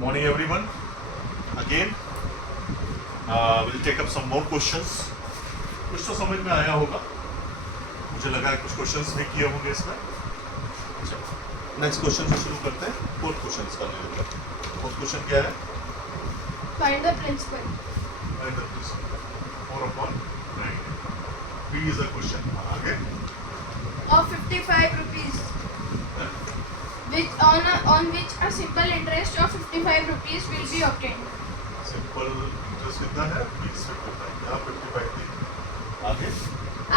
Morning everyone. Again we'll take up some more questions. कुछ तो समझ में आया होगा, मुझे लगा है कुछ क्वेश्चंस भी किए होंगे इसमें। नेक्स्ट क्वेश्चन से शुरू करते हैं, फोर्थ क्वेश्चन का ले लेते हैं। फोर्थ क्वेश्चन क्या है? Find the principal. Find the principal. 4/9. B is a question. आगे Of 55 rupees, which on which a simple interest of 55 rupees will be obtained. Simple interest कितना है? 20 से 55, यहाँ 55 दी। आगे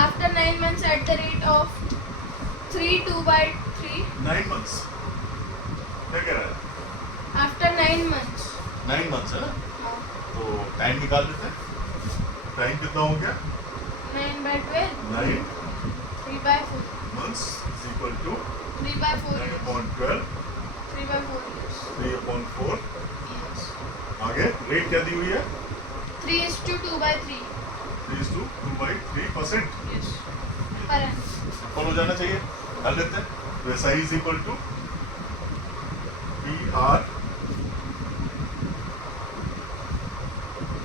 After 9 months at the rate of 3/2/3. 9 months क्या कह रहा है? After 9 months. 9 months है ना, तो टाइम निकाल लेते हैं। टाइम कितना हो गया? 9/12. 9 3/4. months is equal to 3/4 9 years. upon 12, 3/4 years. 3 upon 4। Yes. आगे रेट क्या दी हुई है? 3:2/3. 3:2/3%। Yes. Per annum. सिंपल हो जाना चाहिए, कर लेते हैं। तो SI is equal to PR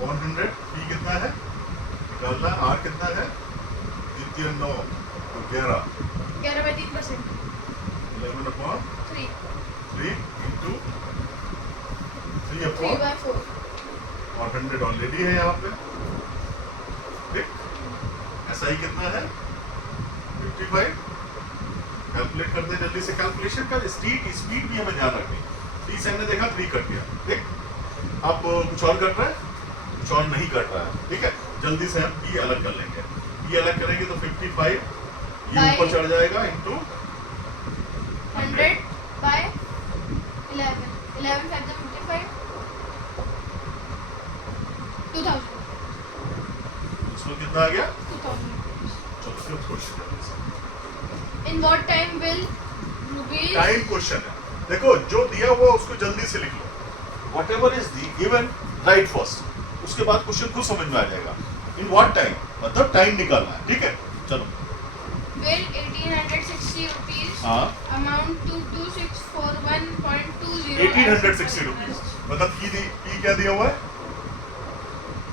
100। P कितना है निकालना है, R कितना है? द्वितीय 9, तो 11। 11/3%. 11 upon 3. 3 into 3 upon 3/4. और 100 ऑलरेडी है यहाँ पे। ठीक, SI कितना है? 55। कैलकुलेट करते हैं जल्दी से। कैलकुलेशन का स्पीड भी हमें ध्यान रखनी। 3 से हमने देखा 3 कट गया। ठीक, अब कुछ और कट रहा है, कुछ और नहीं कट रहा है। ठीक है, जल्दी से हम P अलग कर लेंगे। P अलग करेंगे तो 55 ये ऊपर चढ़ जाएगा इंटू 100/11. 11 5 55. 2000. उसमें कितना आ गया? 2000. चलो फिर क्वेश्चन करते हैं। In what time will rupees? Time question है। देखो जो दिया हुआ उसको जल्दी से लिख लो। Whatever is given, write first. उसके बाद क्वेश्चन खुद समझ में आ जाएगा। In what time मतलब टाइम निकालना है। ठीक है, चलो। Will 1860 rupees हाँ, amount to 2641.20? 1860 रुपीज मतलब P क्या दिया हुआ है?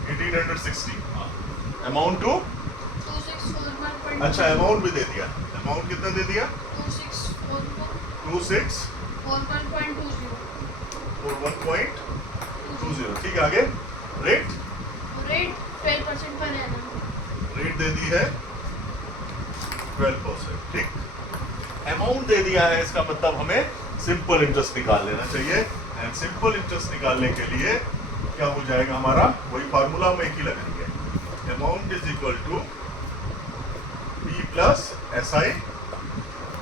1860। हाँ, अमाउंट टू 2641. अच्छा अमाउंट भी दे दिया। अमाउंट कितना दे दिया? 2641.20. 2641.20। ठीक है, आगे rate Rate 12% per annum. Rate दे दी है 12%। ठीक, अमाउंट दे दिया है, इसका मतलब हमें सिंपल इंटरेस्ट निकाल लेना चाहिए। एंड सिंपल इंटरेस्ट निकालने के लिए क्या हो जाएगा हमारा? वही फार्मूला हम एक ही लगाएंगे। Amount is equal to P plus SI।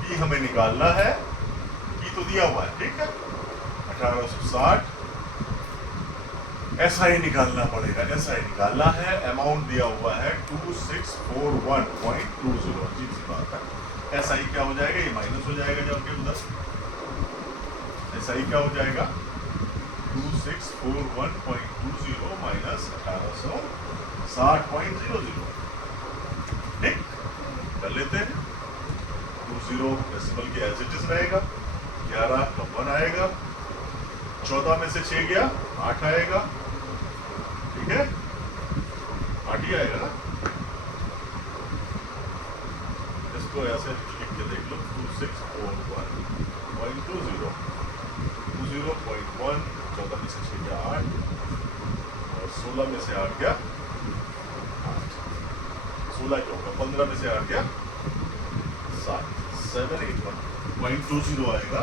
P हमें निकालना है, P तो दिया हुआ है। ठीक है, 1860। SI निकालना पड़ेगा, SI निकालना है। अमाउंट दिया हुआ है 2641.20। अजीब सी बात है। SI क्या हो जाएगा? ये माइनस हो जाएगा जाके उधर। SI क्या हो जाएगा? 2641.20 माइनस 1860.00। ठीक, कर लेते हैं। 20 डेसिमल के एज इट इज रहेगा। 11 का 1 आएगा। 14 में से 6 गया 8 आएगा। ठीक है, 8 ही आएगा ना। इसको ऐसे लिख के देख लो। 2641.20 20.1। 14 में से 6 गया 8 और 16 में से 8 गया 8। 16 क्या होगा? 15 में से 8 गया 7। 781.20 आएगा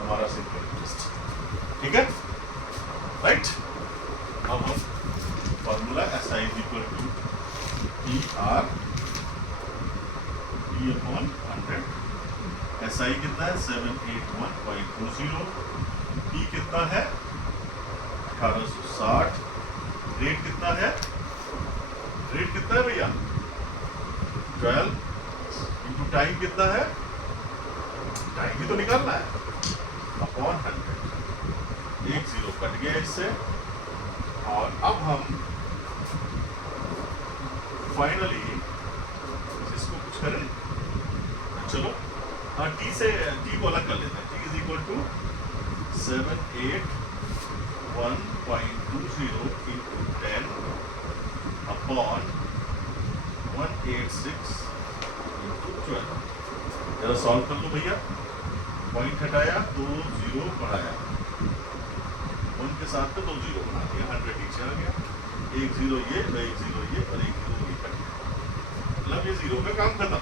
हमारा सिंपल इंटरेस्ट। ठीक है, राइट। अब हम formula SI is equal to PR P upon 100। SI कितना है? 781.20। P कितना है? 1860। रेट कितना है? रेट कितना है भैया? 12 इंटू टाइम कितना है? टाइम भी तो निकालना है। अपॉन 100। 1 0 कट गया इससे। और अब हम फाइनली इसको कुछ करें। चलो हाँ, T को अलग कर लेते हैं। T is equal to 781.20 1.20 into 10 upon 186 into 12। जरा सॉल्व कर लो भैया। पॉइंट हटाया, 2 जीरो बढ़ाया, 1 के साथ में 2 जीरो बढ़ा दिया, 100 नीचे आ गया। 1 जीरो ये और 1 जीरो ये और 1 जीरो ये कट गया। मतलब ये जीरो पे काम करना।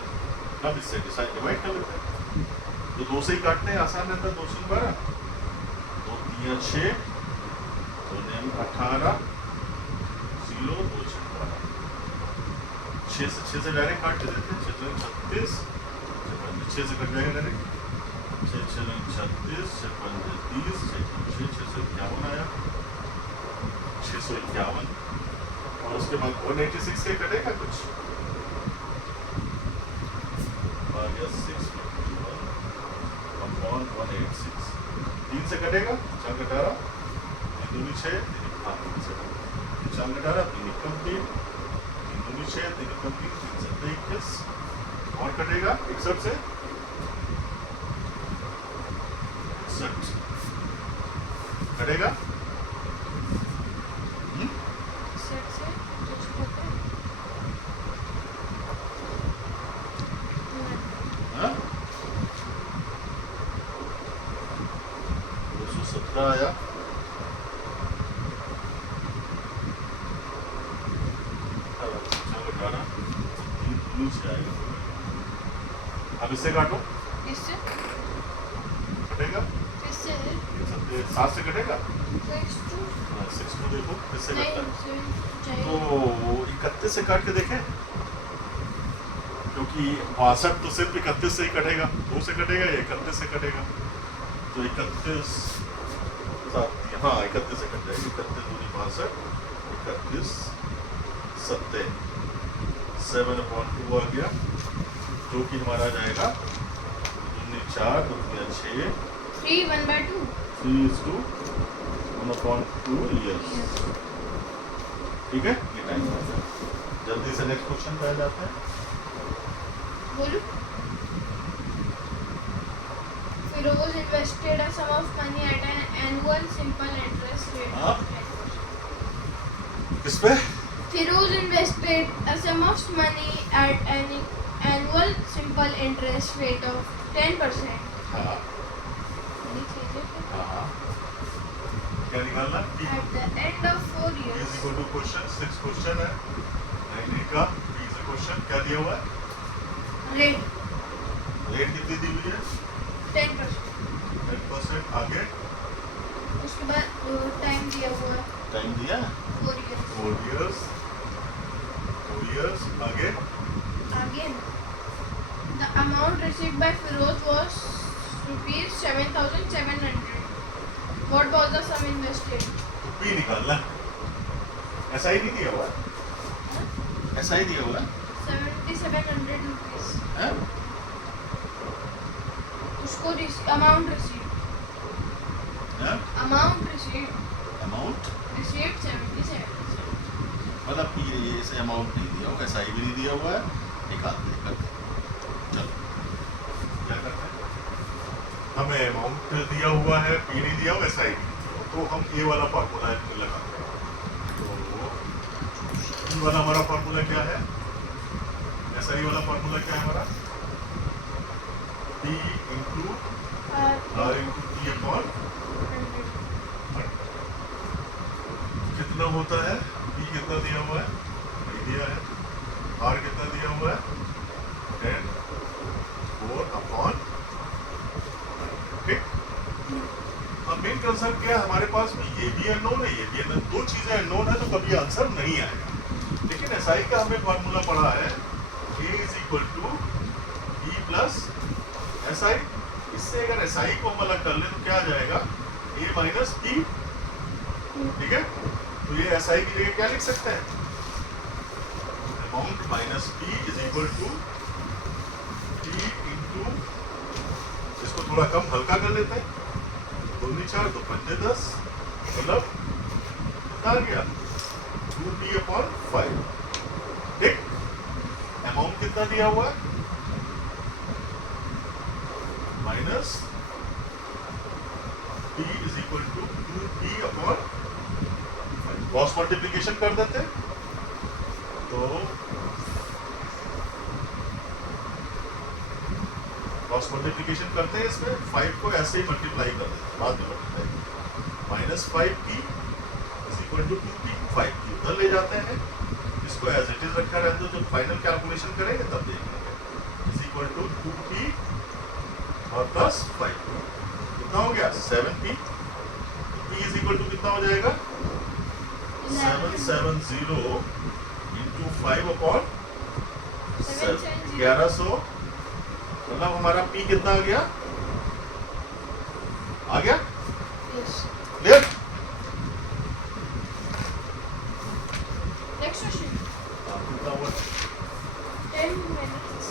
अब इससे डिवाइड कर लेते हैं। तो 2 से ही काटने आसान रहता है। 2 से 12, 2 3 6, 2 9 18, 0 2 6 12। 6 से डायरेक्ट काट के देते हैं। 6 36, 6 से कट जाएगा डायरेक्ट। 6 6 36, 6 30, 6 651 आया, 651। और उसके बाद 186 से कटेगा कुछ, आ गया 651 अपॉन 186। 3 से कटेगा, 4 18, 3 दूनी 6, 3 से 4 18, 3 21, 3 दूनी 6, 3 21, 3 से 21। और कटेगा 61 से 61 कटेगा। सेट से कुछ होता है। हाँ? 217 आया। नीचे आएगा। अब इससे काटो, इससे कटेगा। इससे 7 से कटेगा। 62 6 को देखो किससे कटता है। चाहिए। तो 31 से काट के देखें, क्योंकि 62 तो सिर्फ 31 से ही कटेगा। 2 से कटेगा या 31 से कटेगा। तो 31 हाँ 31 से कट जाएगी। 31 दूनी 62, 31 7 7/2 आ गया, जो कि हमारा आ जाएगा 4 2 6 3 1/2 3:1/2 years। ठीक है, ये टाइम हो गया। जल्दी से नेक्स्ट क्वेश्चन पे आ जाते हैं। बोलो। Firoz invested a sum of money at an annual simple interest rate हाँ? of 10%. किस पे? Firoz invested a sum of money at an annual simple interest rate of 10%. हाँ हाँ। क्या निकालना? At the end of 4 P years, is equal to question, 6 question है। 19 का P is a question, क्या दिया हुआ है? rate रेट कितनी दी हुई है? 10%. 10%। आगे उसके बाद टाइम दिया हुआ है टाइम दिया 4 years. 4 years, 4 years। आगे Again, the amount received by Firoz was rupees 7,700. What was the sum invested? तो P निकालना है। ऐसा ही नहीं दिया हुआ है, ऐसा ही दिया हुआ है। 7,700 rupees. हैं? उसको amount received. हैं? Amount received. Amount Received 77. मतलब P ये ऐसे अमाउंट नहीं दिया हुआ, ऐसा ही भी नहीं दिया हुआ है। निकालते हैं, करते हैं। चलो क्या करते हैं? हमें अमाउंट दिया हुआ है, P नहीं दिया हुआ, ऐसा ही नहीं दिया हुआ। तो हम ये वाला फार्मूला लगाते हैं। तो ये वाला हमारा फार्मूला क्या है? ऐसा ही वाला फार्मूला क्या है हमारा? P into R into P upon 100. कितना होता है? P कितना दिया हुआ है? नहीं दिया है। R कितना दिया हुआ है? 10 4 अपॉन। ठीक। अब मेन कंसर्न क्या है हमारे पास में? ये भी अननोन है, ये भी अननोन। दो चीजें अननोन है तो कभी आंसर नहीं आएगा। लेकिन एसआई का हमने फार्मूला पढ़ा है, A is equal to B plus SI. इससे अगर एसआई को हम अलग कर लें तो क्या आ जाएगा? A minus P। ठीक है, तो ये एसआई की जगह क्या लिख सकते हैं? Amount minus P is equal to P into, इसको थोड़ा कम हल्का कर लेते हैं। 2 4 2 5 10, मतलब कितना आ गया? 2P upon 5। ठीक, अमाउंट कितना दिया हुआ है? Minus P is equal to 2P upon cross multiplication कर देते, तो क्रॉस मल्टीप्लिकेशन करते हैं इसमें, 5 को ऐसे ही मल्टीप्लाई कर देते हैं, बाद में multiply, -5p is equal to 2p, 5p उधर ले जाते हैं, इसको एज इट इज रखा रहता है, जब फाइनल कैलकुलेशन करेंगे तब देखेंगे, इज इक्वल टू 2p और प्लस 5p, कितना हो गया 7p, p is equal to कितना हो जाएगा 770 इंटू 5 अपॉन 1100, मतलब हमारा p कितना आ गया Yes. क्लियर। Next question. कितना हुआ 10 minutes.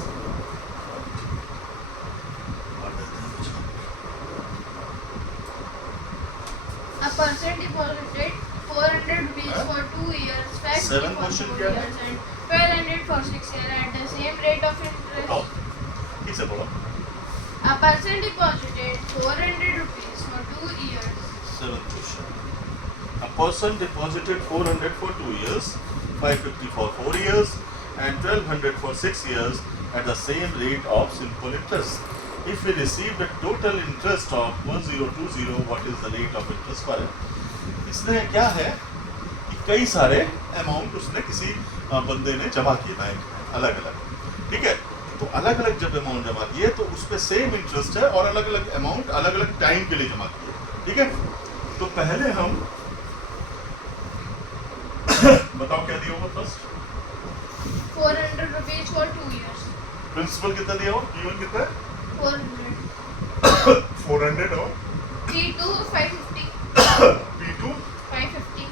A person deposited 400 rupees for 2 years, 550 Seven for question 4 क्या है? years, and 1200 for 6 years at the same rate of interest. आओ ठीक से बोलो, A person deposited 400 rupees for 2 years. 7th question. A person deposited 400 for 2 years, 550 for 4 years, and 1200 for 6 years at the same rate of simple interest. If we receive the total interest of 1020, what is the rate of interest for it? इसने क्या है कि कई सारे amount उसने किसी बंदे ने जमा किए बैंक में अलग अलग, ठीक है, तो अलग अलग जब अमाउंट जमा किए तो उस पर सेम इंटरेस्ट है और अलग अलग अमाउंट अलग अलग टाइम के लिए जमा किए, ठीक है। तो पहले हम बताओ क्या दिया होगा first, 400 rupees for 2 years. Principal कितना दिया होगा, P1 कितना है 400. 400 और P2 550. P2 550.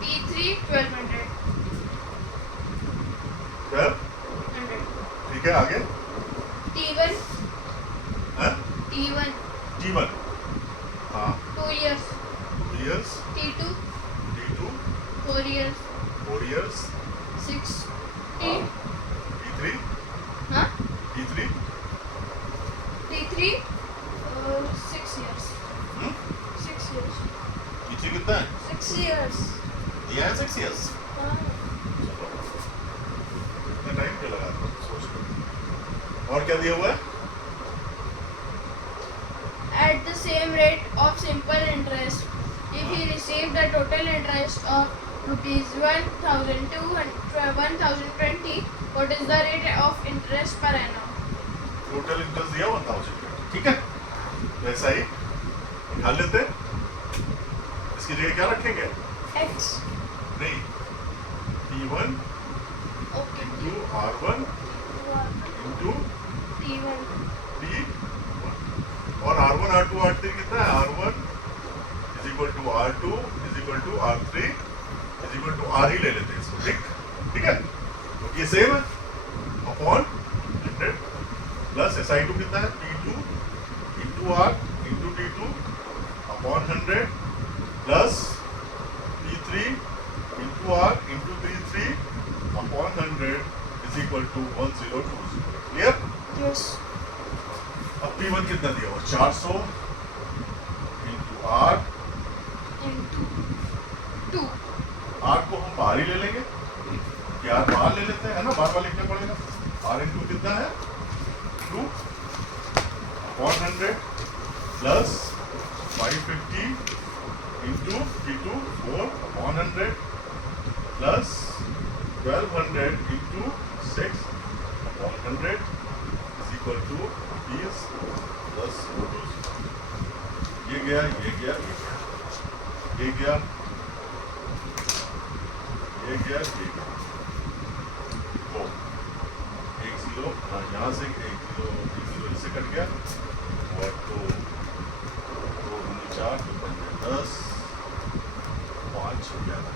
P3 1200. 12, 100. ठीक है, आगे T1. हाँ? T1 T1 हाँ 2 years. 2 years, T2 T2 4 years. 4 years, 6. हाँ, T3 Huh? T3 T3 6 years. हम्म? 6 years. T3 कितना है 6 years. दिया है 6 years, हाँ. चलो इतना टाइम क्यों लगा रहे हो? सोच लो। और क्या दिया हुआ है At the same rate of simple interest, if he received the total interest of rupees 1020, what is the rate of interest per annum? Total interest दिया 1000, ठीक है, वैसा ही निकाल लेते हैं, इसकी जगह क्या रखेंगे, X. नहीं T1 Okay. Into R1 into T1. T1 और R1 R2 R3 कितना है, R1 is equal to R2 is equal to R3 is equal to R ही ले लेते हैं इसको, ठीक है, तो ये सेम है अपॉन 100 प्लस SI2 कितना है T2 into R into T2 upon 100 plus T3 into R into T3 upon 100 is equal to 1020, clear. Yes. अब P1 कितना दिया हुआ 400 इंटू R, Into 2. R को हम बाहर ही ले लेंगे, क्या R बाहर ले लेते हैं, है ना, बार बार लिखना पड़ेगा, R इंटू कितना है 2 upon 100 plus 550 into P2 4 upon 100 plus 1200 into 6 upon 100 is equal to 20 plus 20, ये गया ये गया ये गया ये गया ये गया, तो 1 0 यहाँ से 1 0 इससे कट गया, और तो 2 4 10 5 11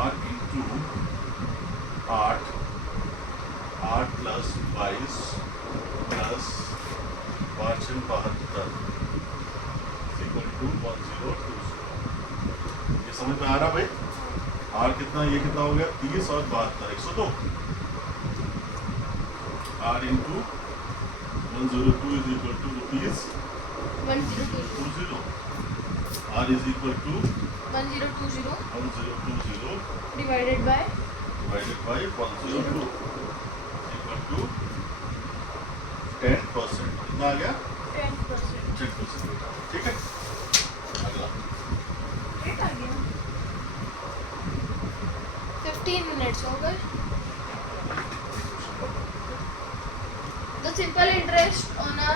R into 8 8 plus 22 plus 5 72 equal to 1020, ये समझ में आ रहा भाई, R कितना, ये कितना हो गया 30 और 72 102, R into 102 is equal to rupees 1020. 20, R is equal to 1020 1020 divided by divided by 102 equal to 10%. कितना आ गया? 10%. 10%. ठीक है, अगला रेट आ गया. 15 minutes हो गए. The simple interest on a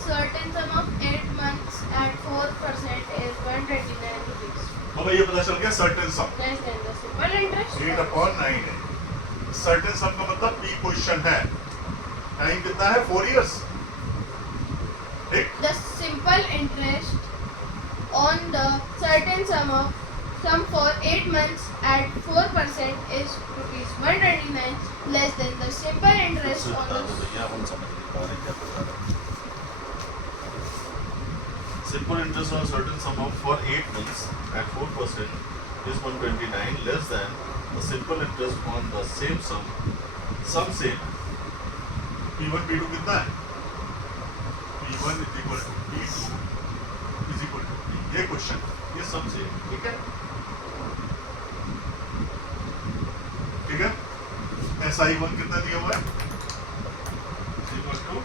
certain sum of 8 months at 4% is 129 rupees. तो भाई ये पता चल गया certain some Less than the simple interest. 8/9 है. सर्टेन सम का मतलब पी क्वेश्चन है. टाइम कितना है? 4 years. ठीक. The simple interest on the certain sum for 8 months at 4% is rupees 129 less than the simple interest on the भैया हम समझ नहीं पा रहे क्या बता रहे. Simple interest on a certain sum of for 8 months at 4% is 129 less than the simple interest on the same sum same. P1 P2 कितना है? P1 is equal to P2 is equal to P. ये question ये सम same. ठीक है, ठीक है. SI1 कितना दिया हुआ है? is equal to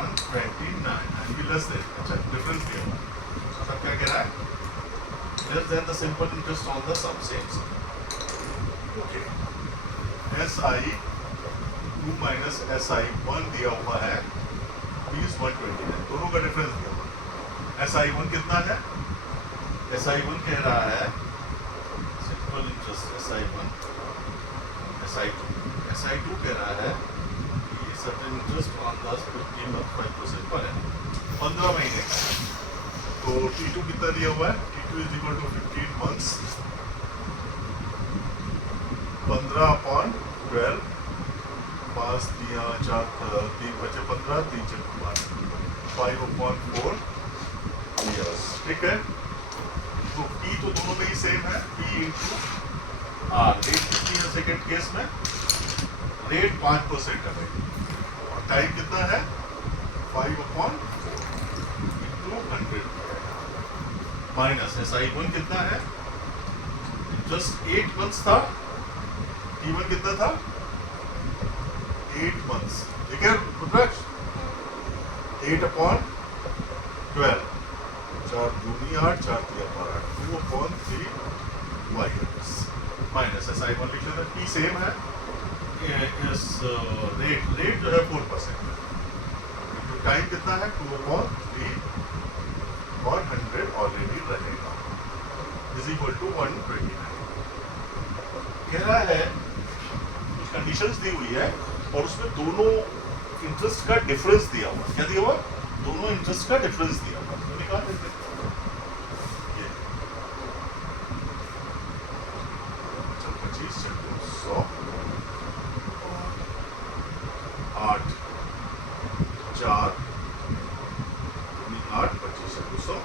129 and be less than. अच्छा, डिफरेंस दिया हुआ है. सब क्या कह रहा है? Less than the simple interest on the sum same sum. Okay. SI2 minus SI1 दिया हुआ है is 129. दोनों का डिफरेंस दिया हुआ है. SI1 कितना है? SI1 कह रहा है सिंपल इंटरेस्ट SI1. SI2 कह रहा है कि सर्टेन इंटरेस्ट ऑन 15 month 5% पर है 15 महीने का. तो T2 कितना दिया हुआ है? T2 is equal to 15 months 15/12 5 दिया 4 3 बचे 15 3 चल 5/4 years. ठीक है, तो P तो दोनों में ही सेम है. P into R. रेट कितनी है सेकेंड केस में? रेट 5% है भाई. और टाइम कितना है? 5/100 माइनस SI1 कितना है? जस्ट 8 months था. T1 कितना था? 8 months. ठीक है रुद्राक्ष? 8/12 4 दूनी 8 4 3 12 2/3 y माइनस SI1 लिख लेना. P सेम है. इस रेट जो है 4% है. तो टाइम कितना है? 2/3 और 100 ऑलरेडी रहेगा इज इक्वल टू 129. कह रहा है कुछ कंडीशंस दी हुई है और उसमें दोनों इंटरेस्ट का डिफरेंस दिया हुआ. क्या दिया हुआ? दोनों इंटरेस्ट का डिफरेंस दिया हुआ. तो निकाल देते हैं. ये चल 25 चल 100 8 4 8 25 चल 200.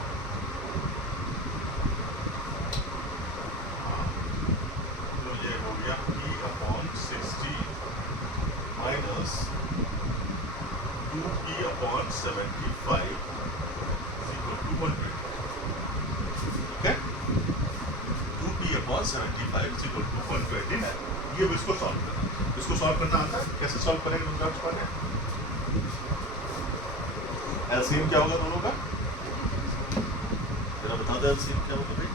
तो ये हो गया P/60 minus 2P/75 equal to 120. Okay, 2P/75 equal to 120 है. ये इसको सॉल्व करना. इसको सॉल्व करना आता है? कैसे सॉल्व करेंगे रुद्राक्ष पांडे? एलसीएम क्या होगा दोनों का? जरा बता दो एलसीएम क्या होगा भाई.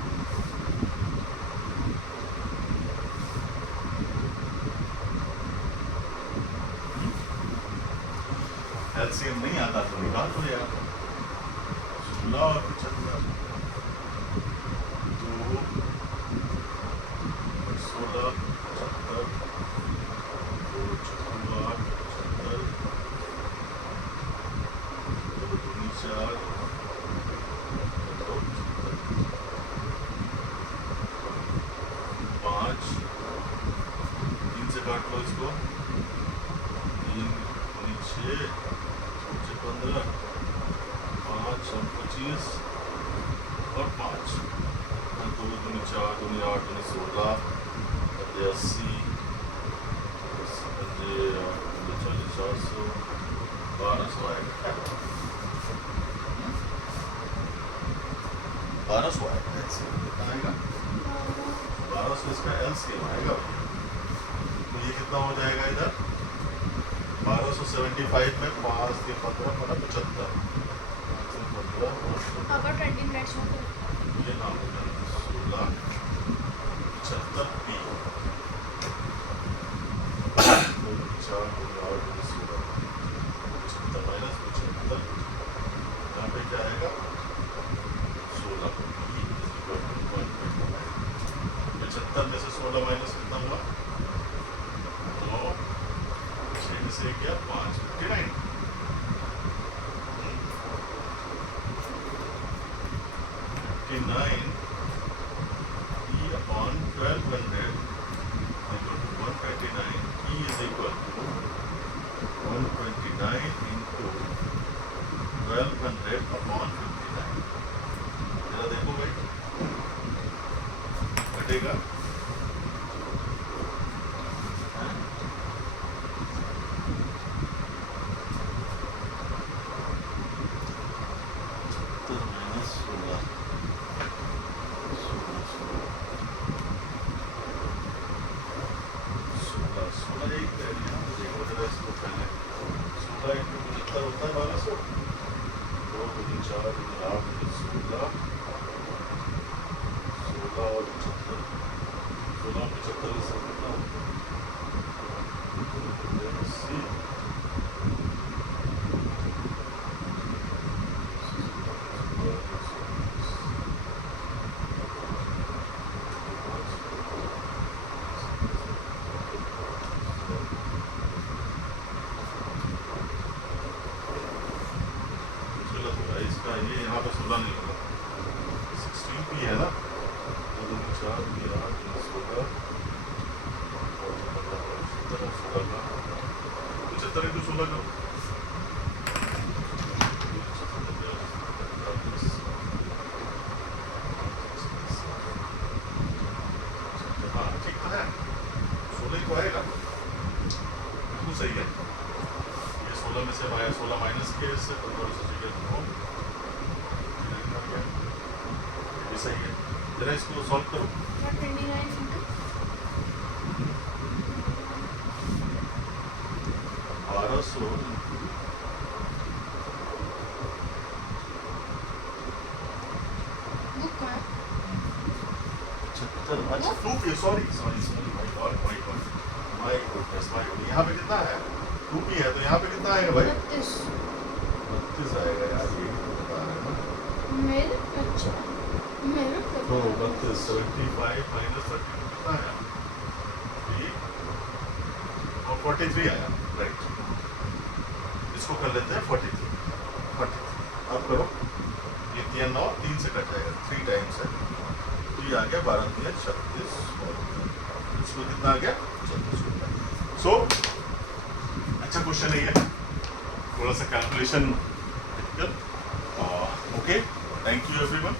एलसीएम नहीं आता तो निकाल दो यार. 16 और 75 2 16 75 2 8 75 2 दूनी 4 5 3 से काट लो इसको. 3 दूनी 6 15 5 और 25 और 5 2 दूनी 4 दूनी 8 दूनी 16 80 40 400 1200 आएगा. 1200 आएगा LCM कितना आएगा 1200 इसका LCM आएगा तो ये कितना हो जाएगा इधर 1275 में 5 के 15 75 पापा 20 मिनट्स में ये नाम हो जाएगा 16 75 पी 4 माइनस 75 यहाँ पे क्या आएगा 16 75 में से 16 माइनस कितना हुआ 9 6 में से क्या 5 59 59 E upon 1200 equal to 129 E is equal to 129 into 1200 upon 59 जरा देखो भाई घटेगा माइनस 16 16 एक देखो जरा इसको पहले 16 इंटू 75 होता है 1200 2 2 4 8 16 16 और 75 16 75 से कितना अस्सी इसका ये यहाँ पे 16 नहीं होगा 16 पी है ना 2 4 8 16 75 इंटू 16 करो हाँ ठीक तो है 16 को आएगा बिल्कुल सही है ये 16 में से 16 माइनस के इससे ये सही है जरा इसको सॉल्व करो 29 into 1200 बुक का 76 अच्छा 2 पी सॉरी माय गुडनेस यहाँ पे कितना है 2 पी है तो यहाँ पे कितना आएगा भाई 32 आएगा यार ये बता रहे हैं ना मेरे अच्छा मेरे तो 32 75 माइनस 32 कितना आया 3 और 43 आया राइट इसको कर लेते हैं 43 अब करो ये 3 9 3 से कट जाएगा 3 टाइम्स है तो ये आ गया 12 3 36 इसको कितना आ गया 36 सो अच्छा क्वेश्चन है ये थोड़ा सा calculation difficult okay thank you everyone